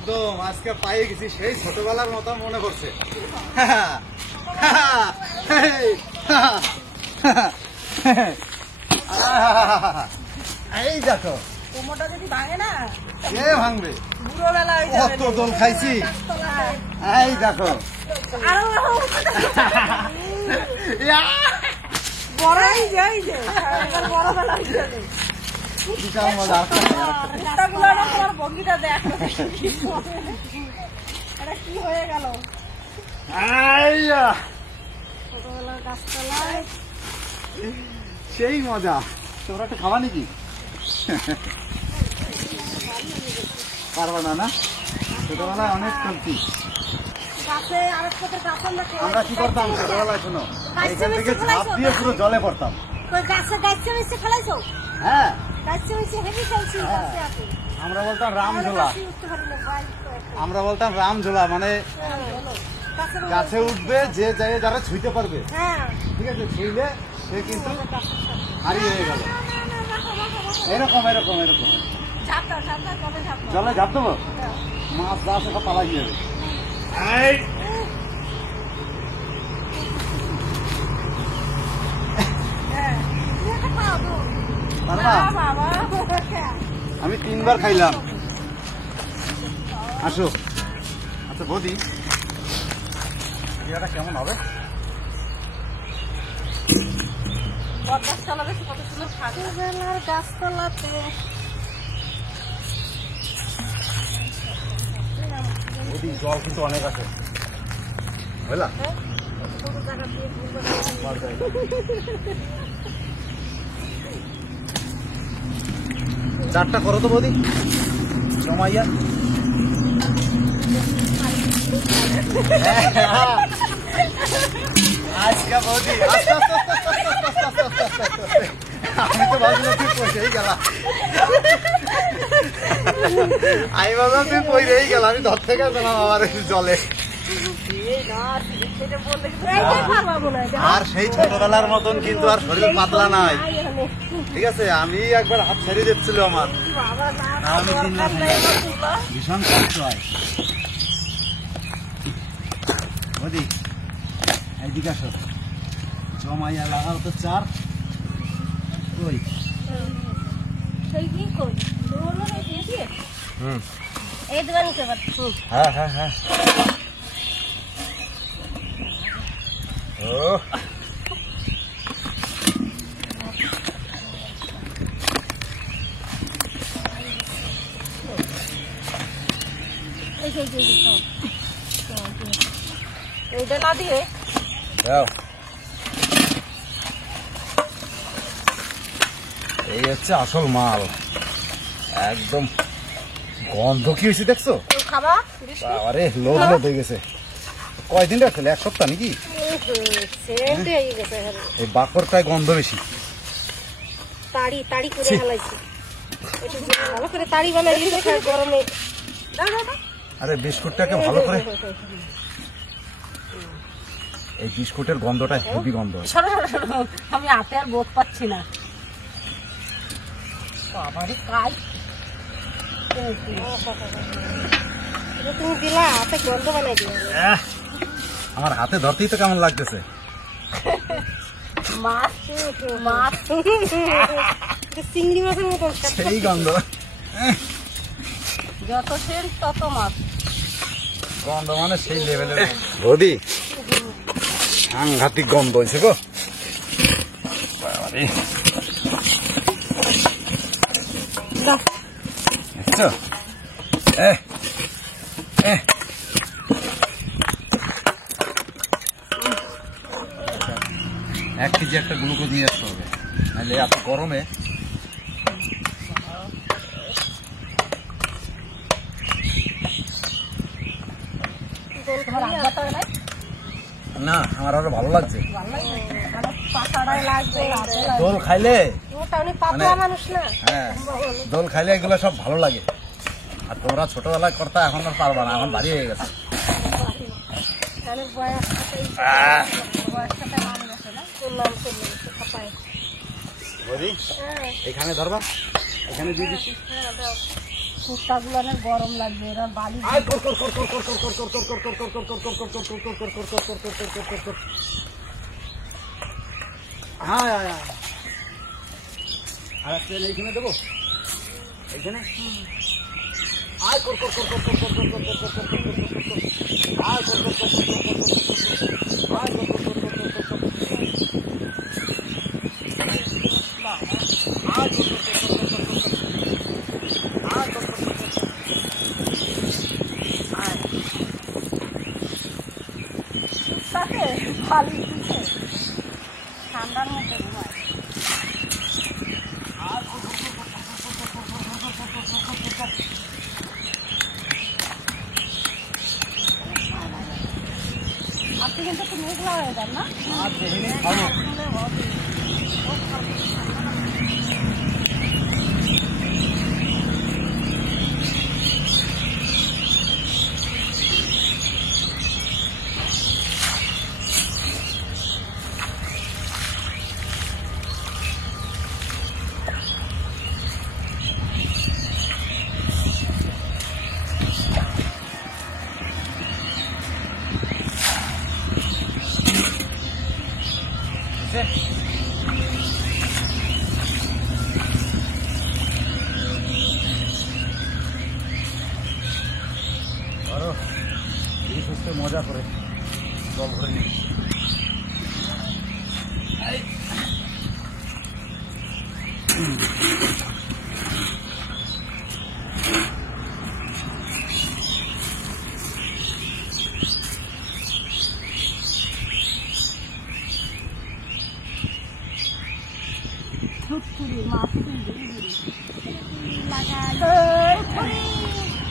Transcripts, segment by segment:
একদম আজকে পাইয়ে গেছি, সেই ছোটবেলার মতো মনে করছে। এই দেখো কোমরটা যদি ভাঙে না কে ভাঙবে, বুড়ো বেলা হয়ে যাবে। কত দোল খাইছি। এই দেখো আরো বড়ই যাই যে এবার বড় বেলা হয়ে যাবে। বিশাল মজা। কুত্তাগুলো না তোমার বগিটা দেখ এটা কি হয়ে গেল। ছোটবেলার গাছতলায় সেই মজা। তোমরা একটু খাওয়া নাকি? পারবা না? না, ছোটবেলায় অনেক খেলছি। গাছে আরেক পাতের গাছ আমরা কি করতাম ছোটবেলায়? শোনো, এখান থেকে ঝাঁপ দিয়ে পুরো জলে পড়তাম। গাছে গাছে মিশে ফেলাইছো? হ্যাঁ, গাছে মিশে হেভি খেলছি গাছে আছে। আমরা বলতাম রামঝোলা। উঠতে পারি না ভাই। আমরা বলতাম রামঝোলা, মানে গাছে উঠবে যে যায় যারা ছুঁইতে পারবে। হ্যাঁ ঠিক আছে, ছুঁইলে সে কিন্তু হারিয়ে হয়ে গেল। এরকম এরকম এরকম ঝাপটা ঝাপটা কবে ঝাপটা জলে ঝাঁপ দেবো, মাছ যা আছে সব পালা গিয়ে যাবে। হ্যাঁ তুই একটা খাও তো। পারবা? বাবা আমি 3 বার খাইলাম। আসো। আচ্ছা বৌদি, এটা কেমন হবে? বদমাস চালাবে কত সুন্দর খাবে। বেলার গাছতলাতে বৌদি জল কিন্তু অনেক আছে, বুঝলা? চারটা করো তো বৌদি, জমাইয়া। আজকে বৌদি আস্তে আস্তে আমি তো ভাবছিলাম তুই পয়সাই গেলা। আমি ভাবলাম তুই পয়সাই গেল, আমি ধর থেকে গেলাম আমার জলে। আর সেই ছোটবেলার মতন কিন্তু আর শরীর পাতলা নাই, ঠিক আছে? আমি একবার হাত ছেড়ে যাচ্ছিল আমার, আমি ভীষণ কষ্ট হয়। বৌদি এইদিকে আসো, জমাইয়া লাগাও তো চার। কই এই দোকানে হ্যাঁ হ্যাঁ হ্যাঁ। ও এইটা না দিয়ে দাও, এই হচ্ছে আসল মাল। একদম গন্ধ কি হয়েছে দেখছো? খাবা আরে লোভ লোভ হয়ে গেছে। কয়দিন রাখলে? 1 সপ্তাহ নাকি? এই বাকরটায় গন্ধ বেশি। তাড়ি তাড়ি করে ফেলাইছি, ভালো করে তাড়ি বানাই দিয়েছে গরমে। আরে বিস্কুটটাকে ভালো করে, এই বিস্কুটের গন্ধটা হেভি গন্ধ। আমি হাতে আর বোধ পাচ্ছি না। বাবারে কাই তুমি দিলা হাতে গন্ধ বানাই দিও। আমার হাতে ধরতেই তো কেমন লাগতেছে। মাছ মাছ চিংড়ি মাছের মতো সেই গন্ধ, যত সেন তত মাছ। গন্ধ মানে সেই লেভেলের। বৌদি সাংঘাতিক গন্ধ হয়েছে গো। এক কেজি একটা গ্লুকোজ নিয়ে আসতে হবে, নাহলে এত গরমে। না, আমার আরো ভালো লাগছে। দোল খাইলে হ্যাঁ, দোল খাইলে এগুলো সব ভালো লাগে। আর তোমরা ছোটবেলায় করতা, এখন আর পারবা না, এখন বাড়ি হয়ে গেছে। এখানে ধরবা, এখানে দিয়ে দিচ্ছি। কুত্তাগুলো অনেক গরম লাগবে, এরা বালি আর একটা এইখানে দেবো, এইখানে বালি ঠান্ডার মধ্যে ঘুমায়। আপনি কিন্তু একটু মেঘলা হয়ে যান না? ধরো এই সুস্থ মজা করে জল ভরে নিই।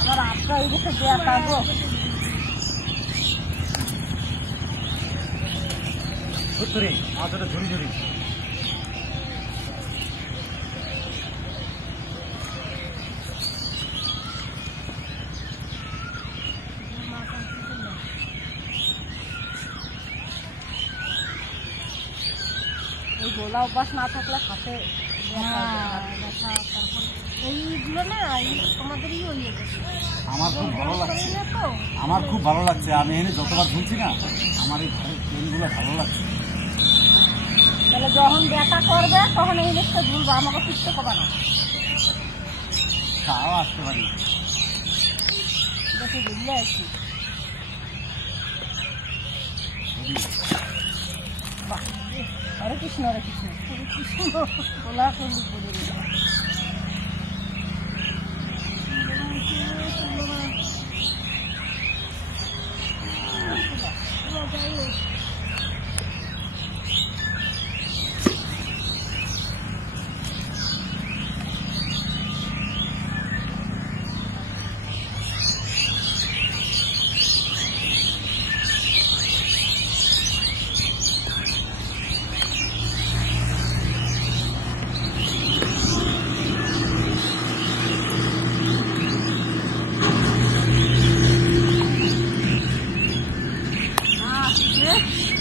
আমার আপকা এই গেছে দেয়া পাবো। ধুরি মাথাটা ঝুড়ি ঝুড়ি এই গোলা অভ্যাস না থাকলে হাতে এইগুলো না তোমাদের ই হয়ে গেছে। আমার খুব ভালো লাগছে, তো আমার খুব ভালো লাগছে। আমি এনে যতবার ঝুলছি না আমার এই ঘরের পেনগুলো ভালো লাগছে। তাহলে যখন ব্যথা করবে তখন এই জিনিসটা ঝুলবো, আমাকে শিখতে পাবা না। তাও আসতে পারি। দেখে ঝুললে আছি। বাহ, হরে কৃষ্ণ হরে কৃষ্ণ হরে কৃষ্ণ ওলা করলি বলে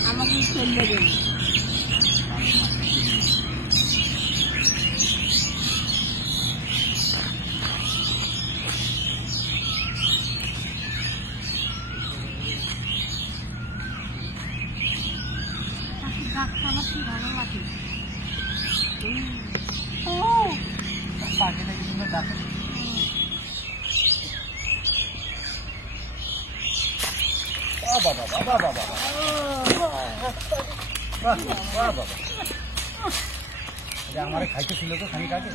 আমাকে চলে গেল। আমার কি ভালো লাগে। ও পাখিটা কি সুন্দর ডাকে। বাবা বাবা বাবা বাবা আমার খাইতে ছিল তো খানিক আগে।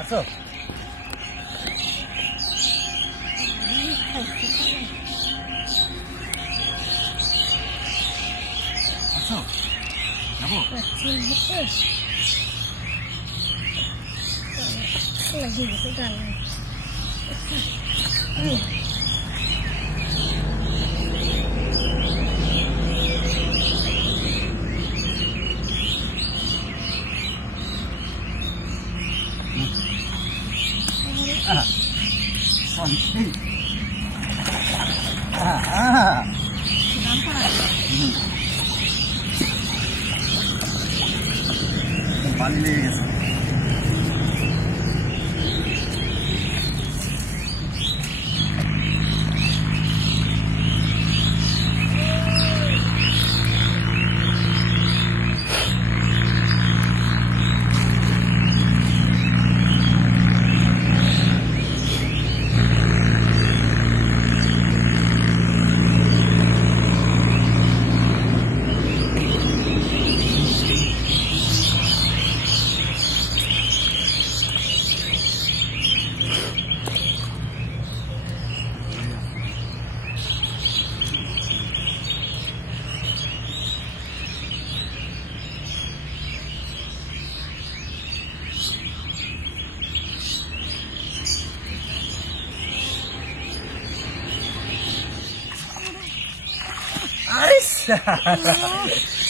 আচ্ছা যাবো পানি লেগে গেছে।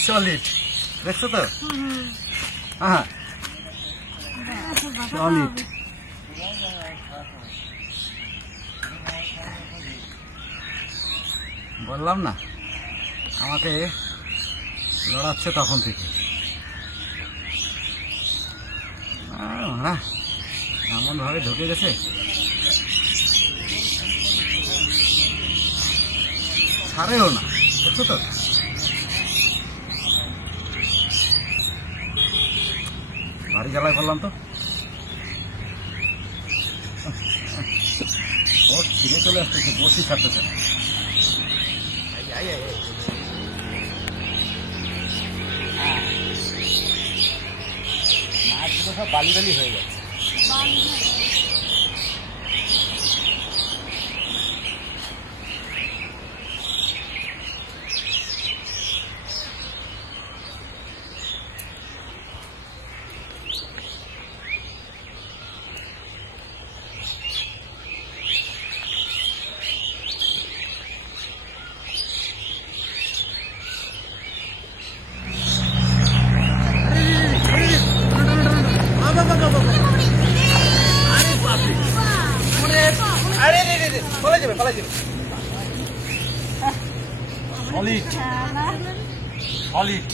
সলিড দেখছো তো? হ্যাঁ সলিড। বললাম না আমাকে লড়াচ্ছে তখন থেকে। এমন ভাবে ঢুকে গেছে, ছাড়েও না। দেখছো তো? ভারী জ্বালায় বললাম তো। ও ফিরে চলে আসতেছে, বসি ছাড়তেছে না। মাছগুলো সব বালি বালি হয়ে গেছে। সলিড সলিড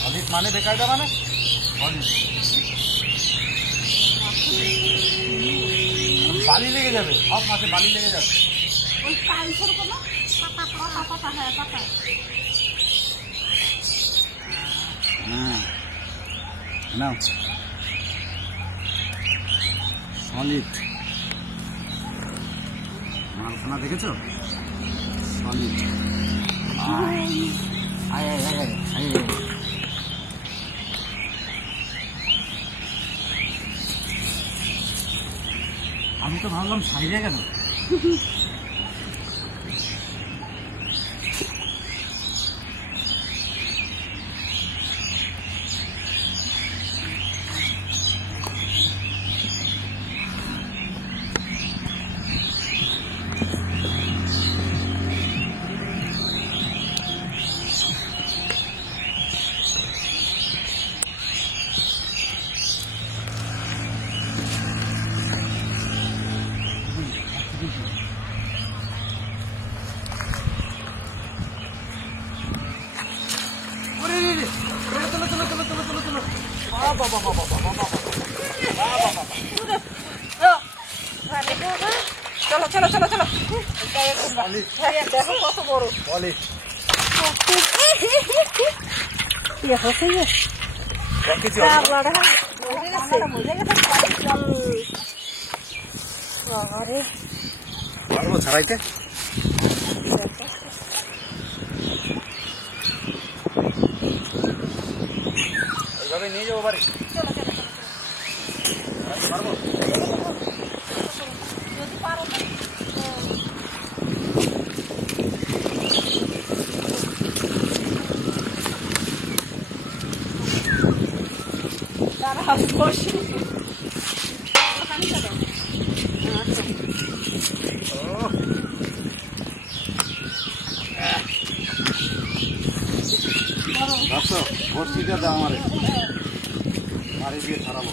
সলিড মানে বেকায়দা মানে সলিড। বালি লেগে যাবে, সব মাছে বালি লেগে যাবে। নাও সলিড মালখানা দেখেছো? সলিড। আমি তো ভাবলাম সাইডে গেল। চলো চলো চলো চলো, দেখো কত বড়। ছাড়াইতে ওইভাবে নিয়ে যাবো বাড়ি। পারবো যদি পারো না দাঁড়া বসি। বর্ষিটা দাও আমারে, মারি দিয়ে ছাড়াবো।